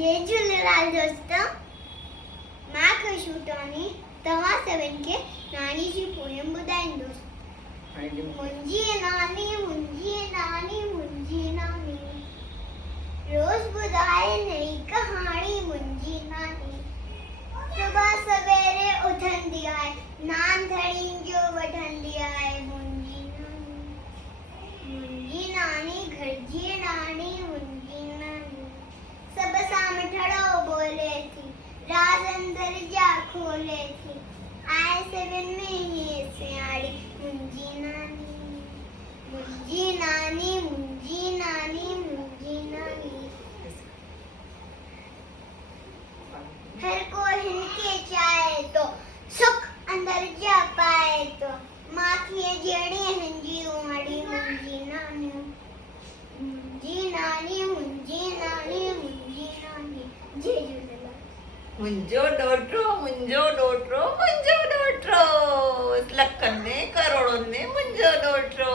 जय झूलेलाल दोस्तों, मां खुशबू टोनी तव्हां सभिनि खे नानी जी पोयम ॿुधाईंदुसि। मुंहिंजी नानी मुंहिंजी नानी मुंहिंजी नानी रोज़ ॿुधाए नई कहाणी। मुंहिंजी नानी सुबह सवेरे उथंदी आहे, नांधड़ियुनि जो वठंदी आहे। मुंहिंजी नानी घर जी राणी। मुंहिंजी नानी सब सां मिठड़ो बोले थी, राज अंदर जा खोले थी, आए सभिनि में ही सियाड़ी। मुंहिंजी नानी मुंहिंजी नानी मुंहिंजी नानी मुंहिंजी नानी हर को हिनके चाहे तो सुख अंदर जा पाए तो माखीअ जहिड़ी हिनजी उमड़ी। मुंहिंजी नानी मुंहिंजी नानी मुंहिंजी नानी मुंहिंजी नानी। जय झूलेलाल। मुंहिंजो ॾोहिटो मुंहिंजो ॾोहिटो मुंहिंजो ॾोहिटो, लखनि में करोड़नि में मुंहिंजो ॾोहिटो।